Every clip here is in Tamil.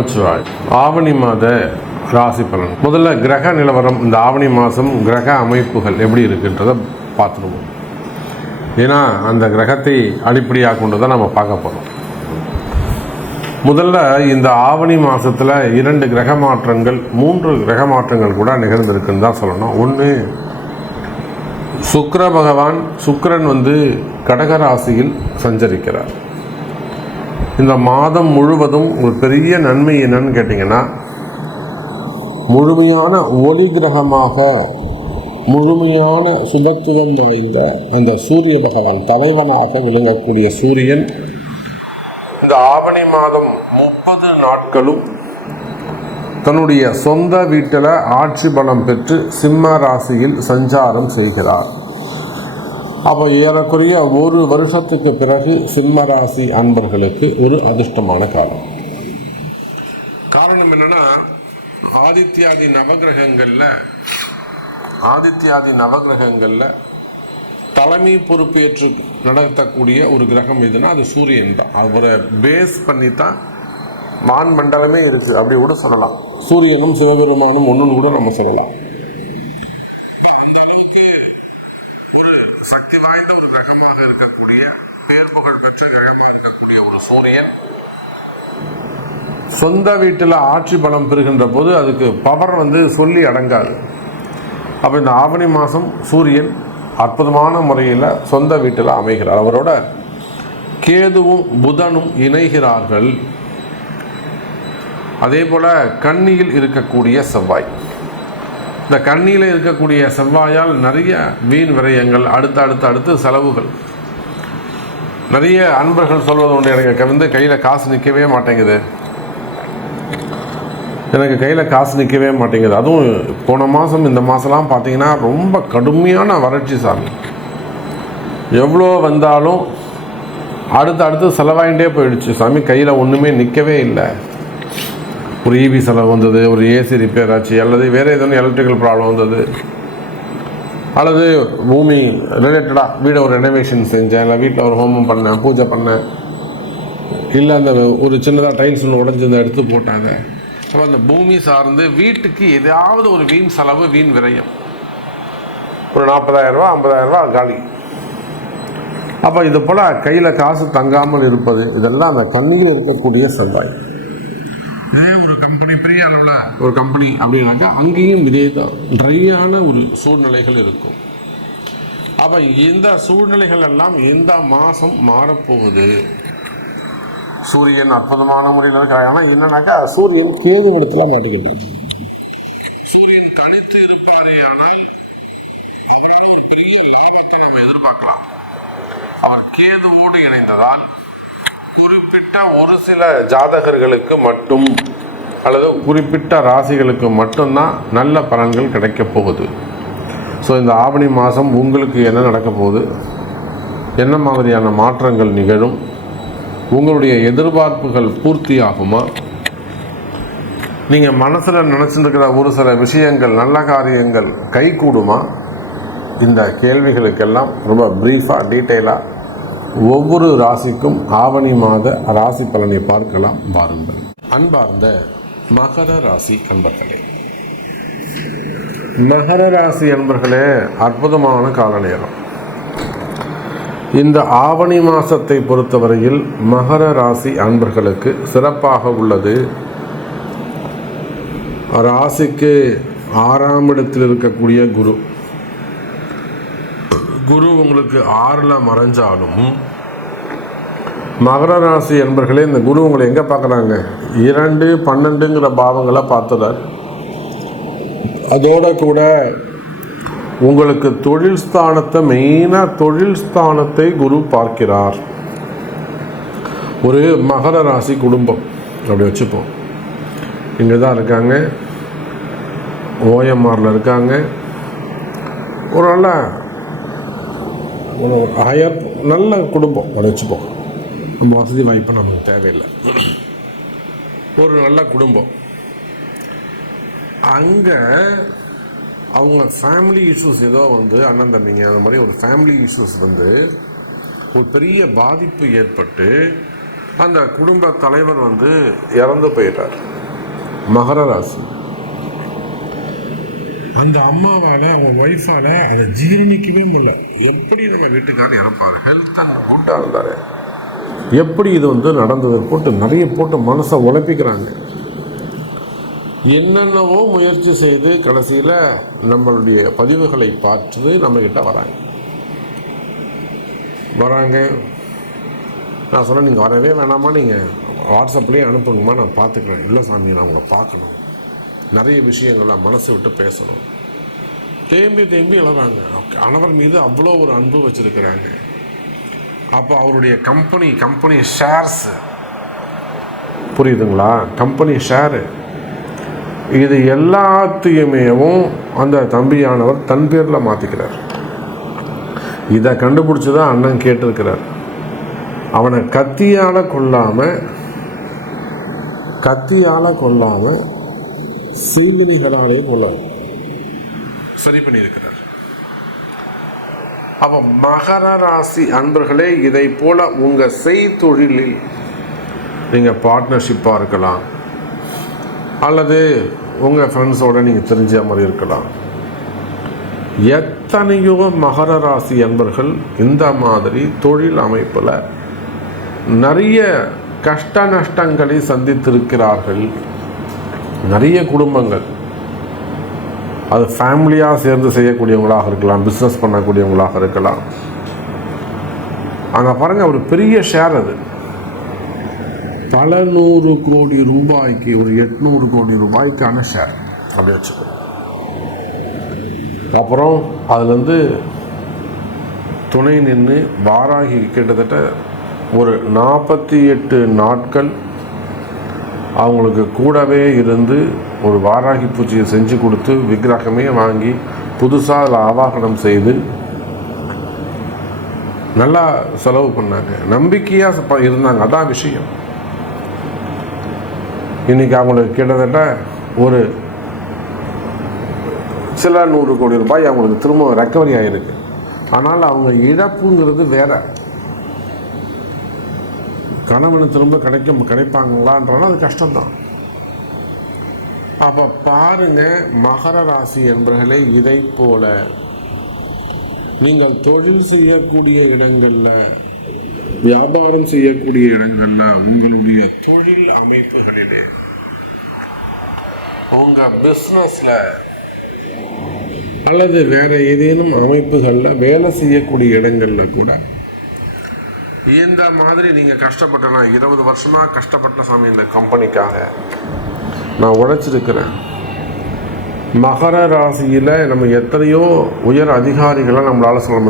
நமச்சிவாய். ஆவணி மாத ராசி பலன். முதல்ல கிரக நிலவரம், இந்த ஆவணி மாதம் கிரக அமைப்புகள் எப்படி இருக்குன்றதை பார்த்துருவோம். ஏன்னா அந்த கிரகத்தை அடிப்படையாக கொண்டு தான் நம்ம பார்க்க போகிறோம். முதல்ல இந்த ஆவணி மாதத்தில் 2 கிரக மாற்றங்கள் 3 கிரக மாற்றங்கள் கூட நிகழ்ந்திருக்குன்னு தான் சொல்லணும். ஒன்று, சுக்கிர பகவான் சுக்கிரன் கடக ராசியில் சஞ்சரிக்கிறார். இந்த மாதம் முழுவதும் ஒரு பெரிய நன்மை என்னன்னு கேட்டிங்கன்னா, முழுமையான ஒளி கிரகமாக முழுமையான சுபத்துவம் நிறைந்த அந்த சூரிய பகவான் தலைவனாக விளங்கக்கூடிய சூரியன் இந்த ஆவணி மாதம் 30 நாட்களும் தன்னுடைய சொந்த வீட்டில் ஆட்சி பலம் பெற்று சிம்ம ராசியில் சஞ்சாரம் செய்கிறார். அப்போ ஏறக்குறைய 1 வருஷத்துக்கு பிறகு சிம்ம ராசி அன்பர்களுக்கு ஒரு அதிர்ஷ்டமான காலம். காரணம் என்னன்னா, ஆதித்யாதி நவகிரகங்கள்ல தலைமை பொறுப்பேற்று நடத்தக்கூடிய ஒரு கிரகம் எதுனா அது சூரியன் தான். அவரை பேஸ் பண்ணி தான் வான் மண்டலமே இருக்கு, அப்படி கூட சொல்லலாம். சூரியனும் சிவபெருமானும் ஒன்றுன்னு கூட நம்ம சொல்லலாம். ஒரு சக்தி வாய்ந்த ஒரு கிரகமாக இருக்கக்கூடிய, பேர் புகழ் பெற்ற கிரகமாக இருக்கக்கூடிய ஒரு சூரியன் சொந்த வீட்டில் ஆட்சி பலம் பெறுகின்ற போது அதுக்கு பவர் சொல்லி அடங்காது. அப்போ இந்த ஆவணி மாதம் சூரியன் அற்புதமான முறையில் சொந்த வீட்டில் அமைகிறார். அவரோட கேதுவும் புதனும் இணைகிறார்கள். அதே போல் கன்னியில் இருக்கக்கூடிய செவ்வாய், இந்த கன்னியில் இருக்கக்கூடிய செவ்வாயால் நிறைய வீண் விரயங்கள், அடுத்து செலவுகள். நிறைய அன்பர்கள் சொல்வது உண்டு, எனக்கு கையில் காசு நிற்கவே மாட்டேங்குது, அதுவும் போன மாதம் இந்த மாதம்லாம் பார்த்தீங்கன்னா ரொம்ப கடுமையான வறட்சி சாமி. எவ்வளோ வந்தாலும் அடுத்து செலவாயிட்டே போயிடுச்சு சாமி, கையில் ஒன்றுமே நிற்கவே இல்லை. ஒரு ஈவி செலவு வந்தது, ஒரு ஏசி ரிப்பேர் ஆச்சு, அல்லது வேறு ஏதோ எலக்ட்ரிக்கல் ப்ராப்ளம் வந்தது, அல்லது பூமி ரிலேட்டடாக வீடை ஒரு ரெனோவேஷன் செஞ்சேன், இல்லை வீட்டில் ஒரு ஹோமம் பண்ணேன், பூஜை பண்ணேன், இல்லை அந்த ஒரு சின்னதாக டைல்ஸ் ஒன்று உடஞ்சிருந்த எடுத்து போட்டாங்க. அப்போ அந்த பூமி சார்ந்து வீட்டுக்கு ஏதாவது ஒரு வீண் செலவு, வீண் விரயம், ஒரு 40,000 ரூபா 50,000 ரூபா காலி. அப்போ இது போல் கையில் காசு தங்காமல் இருப்பது, இதெல்லாம் அந்த கண்ணியில் இருக்கக்கூடிய செவ்வாய். இதே ஒரு கம்பெனி, பெரிய அளவில் ஒரு கம்பெனி அப்படின்னாக்கா அங்கேயும் இதே தான் ட்ரையான ஒரு சூழ்நிலைகள் இருக்கும். அப்போ இந்த சூழ்நிலைகள் எல்லாம் இந்த மாதம் மாறப்போகுது. சூரியன் அற்புதமான முறையில் இருக்கிறாங்க. ஆனால் என்னன்னாக்கா சூரியன் கேது இடத்துல மாட்டிக்கிட்டு, சூரியன் தனித்து இருப்பாரே ஆனால் அவரால் ஒரு பெரிய லாபத்தை நம்ம எதிர்பார்க்கலாம். அவர் கேதுவோடு இணைந்ததால் குறிப்பிட்ட ஒரு சில ஜாதகர்களுக்கு மட்டும் அல்லது குறிப்பிட்ட ராசிகளுக்கு மட்டும்தான் நல்ல பலன்கள் கிடைக்கப் போகுது. ஸோ இந்த ஆவணி மாதம் உங்களுக்கு என்ன நடக்க போகுது, என்ன மாதிரியான மாற்றங்கள் நிகழும், உங்களுடைய எதிர்பார்ப்புகள் பூர்த்தி ஆகுமா, நீங்கள் மனசில் நினச்சிருக்கிற ஒரு சில விஷயங்கள், நல்ல காரியங்கள் கைகூடுமா, இந்த கேள்விகளுக்கெல்லாம் ரொம்ப ப்ரீஃபாக டீட்டெயிலாக ஒவ்வொரு ராசிக்கும் ஆவணி மாத ராசி பலனை பார்க்கலாம் வாருங்கள். அன்பார்ந்த மகர ராசி அன்பர்களே, மகர ராசி அன்பர்களே, அற்புதமான கால நேரம். இந்த ஆவணி மாதத்தை பொறுத்தவரையில் மகர ராசி அன்பர்களுக்கு சிறப்பாக உள்ளது. ராசிக்கு 6ஆம் இடத்தில் இருக்கக்கூடிய குரு உங்களுக்கு 6ல் மறைஞ்சாலும், மகர ராசி என்பர்களே, இந்த குரு உங்களை எங்கே பார்க்குறாங்க, 2, 12ங்கிற பாவங்களை பார்த்துறார். அதோட கூட உங்களுக்கு தொழில் ஸ்தானத்தை, மெயினாக தொழில் ஸ்தானத்தை குரு பார்க்கிறார். ஒரு மகர ராசி குடும்பம் அப்படி வச்சுப்போம், இங்கே தான் இருக்காங்க, ஓஎம்ஆரில் இருக்காங்க, ஒரு நல்ல குடும்பம் அப்படி வச்சுப்போம். நம்ம வசதி வாய்ப்பு நமக்கு தேவையில்லை, ஒரு நல்ல குடும்பம். அங்கே அவங்க ஃபேமிலி இஷ்யூஸ் ஏதோ அண்ணன் தம்பிங்க அந்த மாதிரி ஒரு ஃபேமிலி இஷ்யூஸ் ஒரு பெரிய பாதிப்பு ஏற்பட்டு அந்த குடும்ப தலைவர் இறந்து போயிட்டார். மகர ராசி. அந்த அம்மாவால் அவங்க ஒய்ஃபால் அதை ஜீரணிக்கவே முடியல. எப்படி நம்ம வீட்டுக்கான இறப்பாரு, ஹெல்த் குட்டாக இருந்தார், எப்படி இது நடந்தது நிறைய போட்டு மனசை உழைப்பிக்கிறாங்க. என்னென்னவோ முயற்சி செய்து கடைசியில் நம்மளுடைய பதிவுகளை பார்த்து நம்மக்கிட்ட வராங்க. நான் சொன்னேன், நீங்கள் வரவே வேணாமா, நீங்கள் வாட்ஸ்அப்லேயே அனுப்புங்கம்மா, நான் பார்த்துக்கிறேன். இல்லை சாமி, நான் உங்களை பார்க்கணும், நிறைய விஷயங்கள்லாம் மனசு விட்டு பேசணும். தேம்பி எழுறாங்க. கணவர் மீது அவ்வளோ ஒரு அன்பு வச்சுருக்கிறாங்க. அப்போ அவருடைய கம்பெனி ஷேர்ஸ், புரியுதுங்களா, கம்பெனி ஷேரு, இது எல்லாத்தையுமேவும் அந்த தம்பியானவர் தன் பேரில் மாற்றிக்கிறார். இதை கண்டுபிடிச்சி தான் அண்ணன் கேட்டிருக்கிறார். அவனை கத்தியால் கொல்லாமல் செய்வினைகளாலே சரி பண்ணியிருக்கிறார். அப்போ மகர ராசி அன்பர்களே, இதை போல உங்கள் செய்தொழிலில் நீங்கள் பார்ட்னர்ஷிப்பாக இருக்கலாம், அல்லது உங்கள் ஃப்ரெண்ட்ஸோடு நீங்கள் தெரிஞ்ச மாதிரி இருக்கலாம். எத்தனையோ மகர ராசி அன்பர்கள் இந்த மாதிரி தொழில் அமைப்பில் நிறைய கஷ்ட நஷ்டங்களை சந்தித்திருக்கிறார்கள். நிறைய குடும்பங்கள், அது ஃபேமிலியாக சேர்ந்து செய்யக்கூடியவங்களாக இருக்கலாம், பிஸ்னஸ் பண்ணக்கூடியவங்களாக இருக்கலாம். அங்கே பாருங்கள், ஒரு பெரிய ஷேர், அது பல 100 கோடி ரூபாய்க்கு, ஒரு 800 கோடி ரூபாய்க்கான ஷேர் அப்படி வச்சுக்கணும். அப்புறம் அதுலேருந்து துணை நின்று வாராகி கிட்டத்தட்ட ஒரு 48 நாட்கள் அவங்களுக்கு கூடவே இருந்து ஒரு வாராகி பூஜையை செஞ்சு கொடுத்து விக்கிரகமே வாங்கி புதுசாக அதில் ஆவாகனம் செய்து நல்லா செலவு பண்ணாங்க. நம்பிக்கையாக இருந்தாங்க. அதான் விஷயம். இன்றைக்கி அவங்களுக்கு கிட்டத்தட்ட ஒரு சில 100 கோடி ரூபாய் அவங்களுக்கு திரும்ப ரெக்கவரி ஆகிருக்கு. ஆனால் அவங்க இழப்புங்கிறது வேற. கணவனை திரும்ப கிடைப்பாங்களான்றாலும் அது கஷ்டம்தான். அப்போ பாருங்க, மகர ராசி என்பவர்களே, இதை போல நீங்கள் தொழில் செய்யக்கூடிய இடங்களில், வியாபாரம் செய்யக்கூடிய இடங்களில், உங்களுடைய தொழில் அமைப்புகளிலே, உங்கள் பிஸ்னஸில் அல்லது வேற ஏதேனும் அமைப்புகளில் வேலை செய்யக்கூடிய இடங்களில் கூட இந்த மாதிரி நீங்கள் கஷ்டப்பட்டனா, 20 வருஷமாக கஷ்டப்பட்ட சாமி, இந்த கம்பெனிக்காக நான் உழைச்சிருக்கிறேன். மகர ராசியில் நம்ம எத்தனையோ உயர் அதிகாரிகளை நம்மளால் சொல்ல,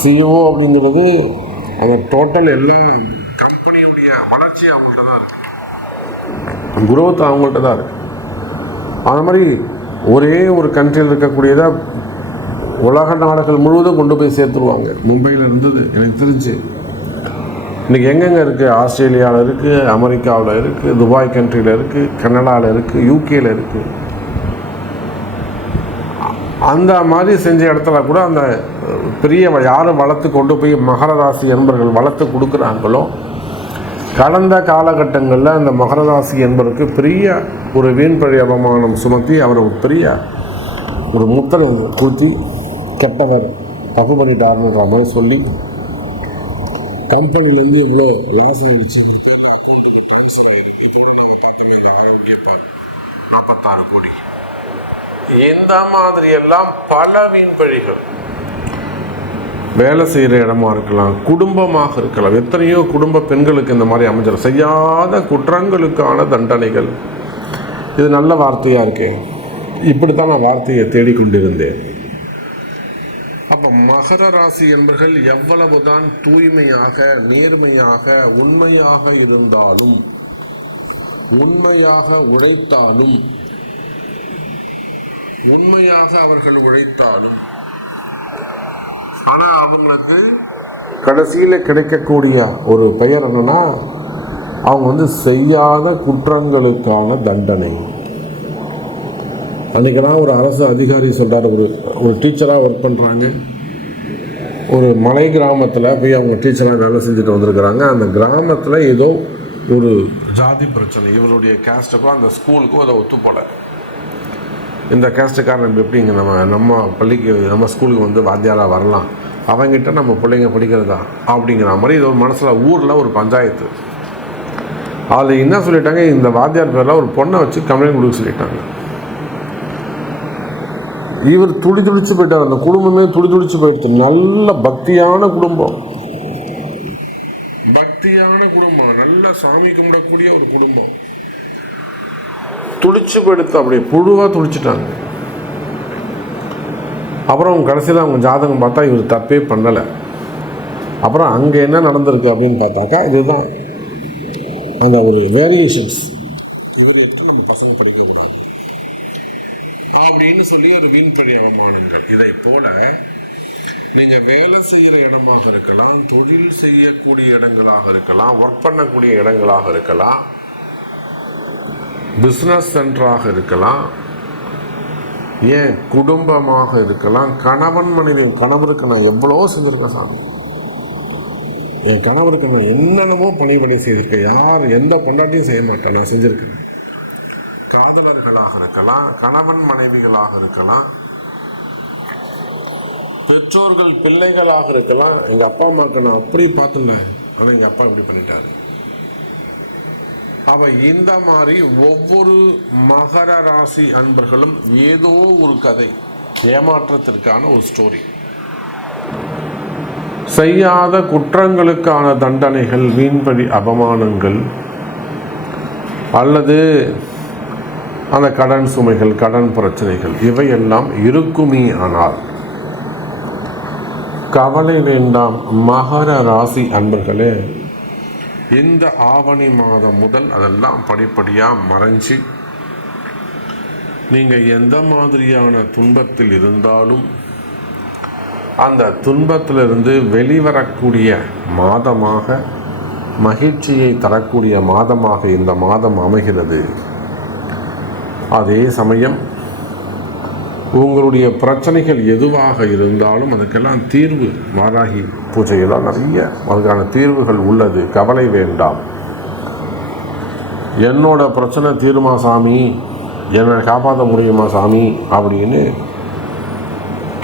சிஇஓ அப்படிங்கிறது அந்த டோட்டல் எல்லா கம்பெனியுடைய வளர்ச்சி அவங்கள்ட்ட தான் இருக்கு, குரோத் அவங்கள்ட்ட தான் இருக்கு. அந்த மாதிரி ஒரே ஒரு கண்ட்ரியில் இருக்கக்கூடியதை உலக நாடுகள் முழுவதும் கொண்டு போய் சேர்த்துருவாங்க. மும்பையில் இருந்தது எனக்கு தெரிஞ்சு. இன்றைக்கி எங்கெங்கே இருக்குது? ஆஸ்திரேலியாவில் இருக்குது, அமெரிக்காவில் இருக்குது, துபாய் கண்ட்ரியில் இருக்குது, கனடாவில் இருக்குது, யூகேயில் இருக்குது. அந்த மாதிரி செஞ்ச இடத்துல கூட அந்த பெரிய யாரும் வளர்த்து கொண்டு போய் மகர ராசி என்பவர்கள் வளர்த்து கொடுக்குறாங்களோ, கடந்த காலகட்டங்களில் அந்த மகர ராசி என்பவருக்கு பெரிய ஒரு வீண்பழி அவமானம் சுமத்தி அவர் ஒரு பெரிய ஒரு முத்திரை குத்தி கெட்டவர் தப்பு பண்ணிட்டாருன்ற மாதிரி சொல்லி கம்பெனிலேருந்து இவ்வளோ லாஸ் ஆகிடுச்சு. நம்ம பார்த்தோமே 46 கோடி. இந்த மாதிரி எல்லாம் பல வீண்பழிகள். வேலை செய்கிற இடமா இருக்கலாம், குடும்பமாக இருக்கலாம். எத்தனையோ குடும்ப பெண்களுக்கு இந்த மாதிரி அமைச்சர் செய்யாத குற்றங்களுக்கான தண்டனைகள். இது நல்ல வார்த்தையாக இருக்கேன். இப்படித்தான் நான் வார்த்தையை தேடிக்கொண்டிருந்தேன். அப்போ மகர ராசி என்பவர்கள் எவ்வளவுதான் தூய்மையாக, நேர்மையாக, உண்மையாக இருந்தாலும், உண்மையாக உழைத்தாலும், உண்மையாக அவர்கள் உழைத்தாலும், ஆனால் அவங்களுக்கு கடைசியில் கிடைக்கக்கூடிய ஒரு பெயர் என்னன்னா, அவங்க செய்யாத குற்றங்களுக்கான தண்டனை. அன்றைக்கெல்லாம் ஒரு அரசு அதிகாரி சொல்கிறார், ஒரு டீச்சராக ஒர்க் பண்ணுறாங்க. ஒரு மலை கிராமத்தில் போய் அவங்க டீச்சராக வேலை செஞ்சுட்டு வந்திருக்கிறாங்க. அந்த கிராமத்தில் ஏதோ ஒரு ஜாதி பிரச்சனை, இவருடைய கேஸ்ட்டுக்கும் அந்த ஸ்கூலுக்கும் அதை ஒத்து போல. இந்த கேஸ்ட்டுக்காரன் நம்ம எப்படி இங்கே நம்ம பள்ளிக்கு நம்ம ஸ்கூலுக்கு வந்து வாத்தியாராக வரலாம், அவங்ககிட்ட நம்ம பிள்ளைங்க படிக்கிறதா அப்படிங்கிற மாதிரி இது ஒரு மனசில் ஊரில் ஒரு பஞ்சாயத்து. அதில் என்ன சொல்லிட்டாங்க, இந்த வாத்தியார் பேரில் ஒரு பொண்ணை வச்சு கம்ப்ளைண்ட் கொடுக்க சொல்லிட்டாங்க. இவர் துடிச்சு போயிட்டார். அந்த குடும்பமே துடிச்சு போயிடுச்சு. நல்ல பக்தியான குடும்பம், நல்ல சாமி கும்பிடக்கூடிய ஒரு குடும்பம். துடிச்சு போயிடுத்து, அப்படியே புழுவா துடிச்சுட்டாங்க. அப்புறம் கடைசியில் அவங்க ஜாதகம் பார்த்தா இவர் தப்பே பண்ணலை. அப்புறம் அங்கே என்ன நடந்திருக்கு அப்படின்னு பார்த்தாக்கா, இதுதான் அந்த ஒரு வேரியேஷன்ஸ். இதில் எப்படி நம்ம பசங்க படிக்க கூடாது அப்படின்னு சொல்லி ஒரு வீண்பழி அவமானங்கள். இதை போல நீங்க வேலை செய்யற இடமாக இருக்கலாம், தொழில் செய்யக்கூடிய இடங்களாக இருக்கலாம், ஒர்க் பண்ணக்கூடிய இடங்களாக இருக்கலாம், பிசினஸ் சென்டராக இருக்கலாம், ஏன் குடும்பமாக இருக்கலாம். கணவன் மனைவி, கணவருக்கு நான் எவ்வளவோ செஞ்சிருக்கேன் சாமி, என் கணவருக்கு நான் என்னென்னமோ பணி செய்திருக்கேன். யார் எந்த பொண்டாட்டியும் செய்ய மாட்டேன், நான் செஞ்சிருக்கேன். காதலர்களாக இருக்கலாம், கணவன் மனைவிகளாக இருக்கலாம், பெற்றோர்கள் பிள்ளைகளாக இருக்கலாம். எங்க அப்பா அம்மாவுக்கு நான் அப்படி பார்த்துல, ஆனா எங்க அப்பா இப்படி பண்ணிட்டாரு. அவ இந்த மாதிரி ஒவ்வொரு மகர ராசி அன்பர்களும் ஏதோ ஒரு கதை, ஏமாற்றத்திற்கான ஒரு ஸ்டோரி. செய்யாத குற்றங்களுக்கான தண்டனைகள், வீண்பழி அவமானங்கள், அல்லது அந்த கடன் சுமைகள், கடன் பிரச்சனைகள், இவையெல்லாம் இருக்குமே. ஆனால் கவலை வேண்டாம் மகர ராசி அன்பர்களே. இந்த ஆவணி மாதம் முதல் அதெல்லாம் படிப்படியாக மறைஞ்சு நீங்கள் எந்த மாதிரியான துன்பத்தில் இருந்தாலும் அந்த துன்பத்திலிருந்து வெளிவரக்கூடிய மாதமாக, மகிழ்ச்சியை தரக்கூடிய மாதமாக இந்த மாதம் அமைகிறது. அதே சமயம் உங்களுடைய பிரச்சனைகள் எதுவாக இருந்தாலும் அதுக்கெல்லாம் தீர்வு, வாராகி பூஜையெல்லாம் நிறைய அதுக்கான தீர்வுகள் உள்ளது. கவலை வேண்டாம். என்னோட பிரச்சனை தீருமா சாமி, என்னை காப்பாற்ற முடியுமா சாமி அப்படின்னு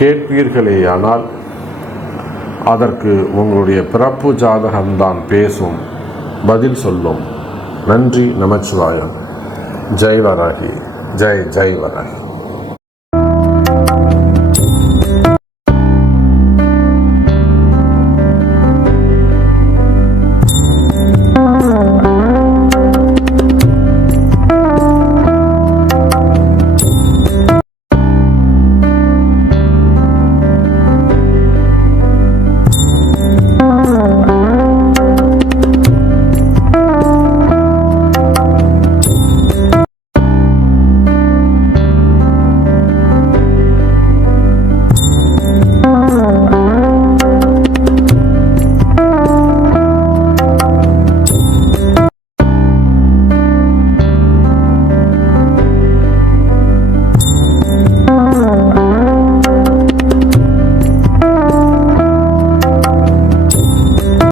கேட்பீர்களேயானால் அதற்கு உங்களுடைய பிறப்பு ஜாதகம்தான் பேசும், பதில் சொல்லும். நன்றி, நமச்சிவாயம். ஜெய் வராகி, ஜெய் ஜெய் வராகி.